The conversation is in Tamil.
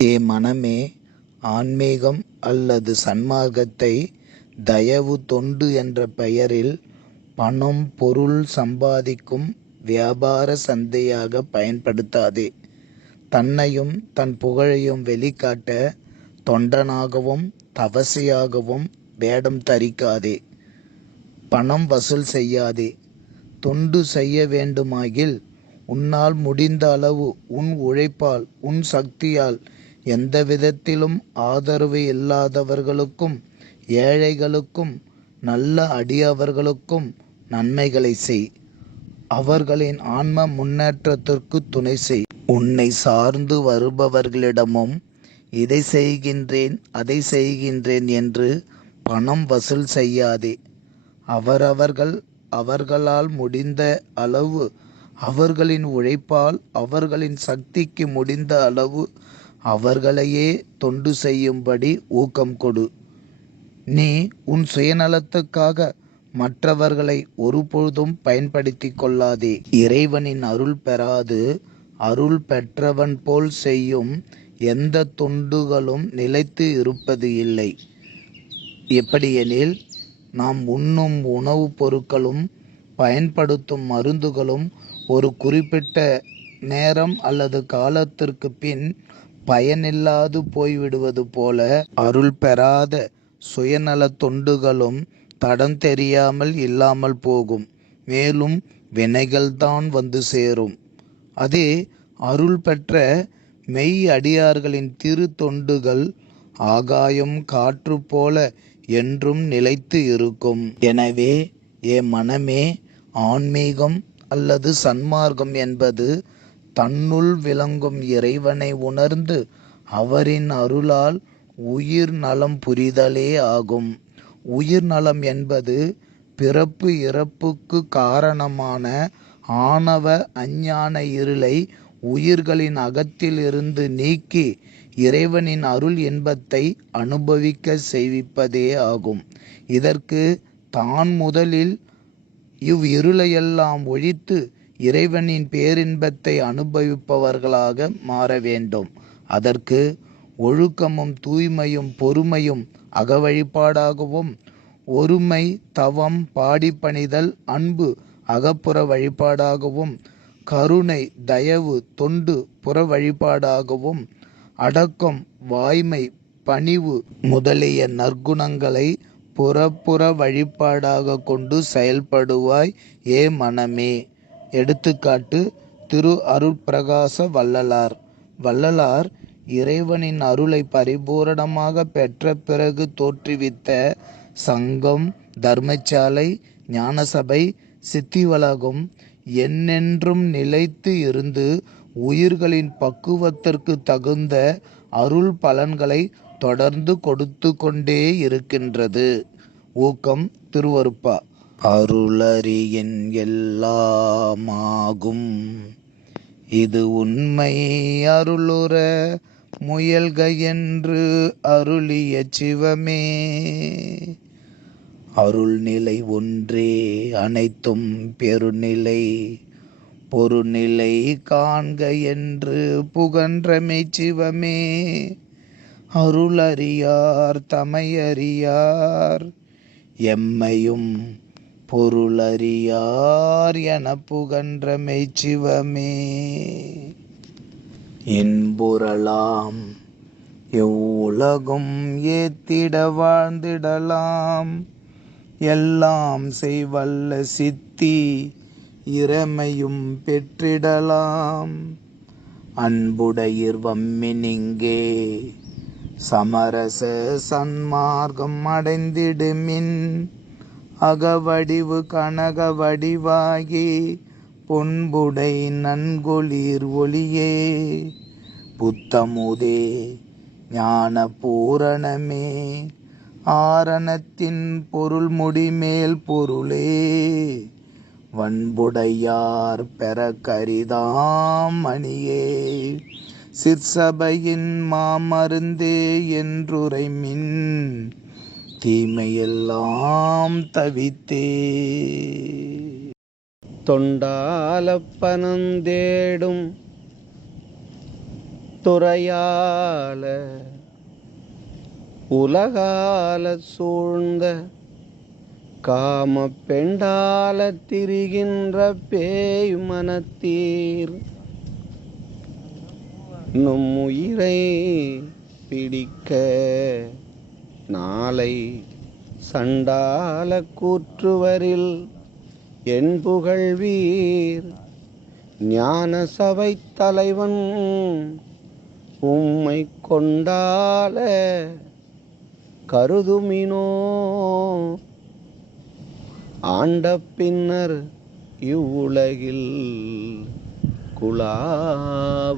ஏ மனமே, ஆன்மீகம் அல்லது சன்மார்க்கத்தை தயவு தொண்டு என்ற பெயரில் பணம் பொருள் சம்பாதிக்கும் வியாபார சந்தையாக பயன்படுத்தாதே. தன்னையும் தன் புகழையும் வெளிக்காட்ட தொண்டனாகவும் தவசியாகவும் வேடம் தரிக்காதே. பணம் வசூல் செய்யாதே. தொண்டு செய்ய வேண்டுமாகில் உன்னால் முடிந்த அளவு உன் உழைப்பால் உன் சக்தியால் எந்த விதத்திலும் ஆதரவு இல்லாதவர்களுக்கும் ஏழைகளுக்கும் நல்ல அடியவர்களுக்கும் நன்மைகளை செய். அவர்களின் ஆன்ம முன்னேற்றத்திற்கு துணை செய். உன்னை சார்ந்து வருபவர்களிடமும் இதை செய்கின்றேன் அதை செய்கின்றேன் என்று பணம் வசூல் செய்யாதே. அவர்களால் முடிந்த அளவு அவர்களின் உழைப்பால் அவர்களின் சக்திக்கு முடிந்த அளவு அவர்களையே தொண்டு செய்யும்படி ஊக்கம் கொடு. நீ உன் சுயநலத்துக்காக மற்றவர்களை ஒருபொழுதும் பயன்படுத்தி கொள்ளாதே. இறைவனின் அருள் பெறாது அருள் பெற்றவன் போல் செய்யும் எந்த தொண்டுகளும் நிலைத்து இருப்பது இல்லை. எப்படியெனில், நாம் உண்ணும் உணவுப் பொருட்களும் பயன்படுத்தும் மருந்துகளும் ஒரு குறிப்பிட்ட நேரம் அல்லது காலத்திற்கு பின் பயனில்லாது போய்விடுவது போல அருள் பெறாத சுயநல தொண்டுகளும் தடம் தெரியாமல் இல்லாமல் போகும். மேலும் வினைகள்தான் வந்து சேரும். அதே அருள் பெற்ற மெய் அடியார்களின் திரு தொண்டுகள் ஆகாயம் காற்று போல என்றும் நிலைத்து இருக்கும். எனவே ஏ மனமே, ஆன்மீகம் அல்லது சன்மார்க்கம் என்பது தன்னுள் விளங்கும் இறைவனை உணர்ந்து அவரின் அருளால் உயிர் நலம் புரிதலே ஆகும். உயிர் நலம் என்பது பிறப்பு இறப்புக்கு காரணமான ஆணவ அஞ்ஞான இருளை உயிர்களின் அகத்தில் இருந்து நீக்கி இறைவனின் அருள் இன்பத்தை அனுபவிக்க செய்விப்பதே ஆகும். இதற்கு தான் முதலில் இருளையெல்லாம் ஒழித்து இறைவனின் பேரின்பத்தை அனுபவிப்பவர்களாக மாற வேண்டும். அதற்கு ஒழுக்கமும் தூய்மையும் பொறுமையும் அகவழிபாடாகவும், ஒருமை தவம் பாடி பணிதல் அன்பு அகப்புற வழிபாடாகவும், கருணை தயவு தொண்டு புற வழிபாடாகவும், அடக்கம் வாய்மை பணிவு முதலிய நற்குணங்களை புறப்புற வழிபாடாக கொண்டு செயல்படுவாய் ஏ மனமே. எடுத்துக்காட்டு: திரு அருட்பிரகாச வள்ளலார். வள்ளலார் இறைவனின் அருளை பரிபூரணமாக பெற்ற பிறகு தோற்றுவித்த சங்கம், தர்மசாலை, ஞானசபை, சித்திவலகம் என்னென்றும் நிலைத்து இருந்து உயிர்களின் பக்குவத்திற்கு தகுந்த அருள் பலன்களை தொடர்ந்து கொடுத்து கொண்டே இருக்கின்றது. ஊக்கம் திருவருட்பா. அருளறியின் எல்லாமாகும் இது உண்மை அருளுற முயல்க என்று அருளிய சிவமே. அருள்நிலை ஒன்றே அனைத்தும் பெருநிலை பொருநிலை காண்க என்று புகன்றமை சிவமே. அருளறியார் தமையறியார் எம்மையும் பொருளறியார் என புகன்றமை சிவமே. இன்புறலாம் எவ்வுலகும் ஏத்திட வாழ்ந்திடலாம் எல்லாம் செய்வல்ல சித்தி இறைமையும் பெற்றிடலாம். அன்புடையிர் வம்மினிங்கே சமரச சன்மார்க்கம் அடைந்திடுமின் அகவடிவு கனக வடிவாகி பொன்புடை நன்கொளிர் ஒளியே. புத்தமுதே ஞான பூரணமே ஆரணத்தின் பொருள் முடிமேல் பொருளே. வன்புடையார் பெற கரிதாம் மணியே சிற்சபையின் மாமருந்தே என்றுரைமின் தீமையெல்லாம் தவித்தே. தொண்டாலப்பனும் தேடும் துறையால உலகால சூழ்ந்த காம பெண்டால திரிகின்ற பேய் மனத்தீர் நும் உயிரை பிடிக்க நாளை சண்டால கூற்றுவரில் என் புகழ்வீர் ஞான சபை தலைவன் உம்மை கொண்டால கருதுமினோ ஆண்ட பின்னர் இவ்வுலகில் குலாவுவீரே.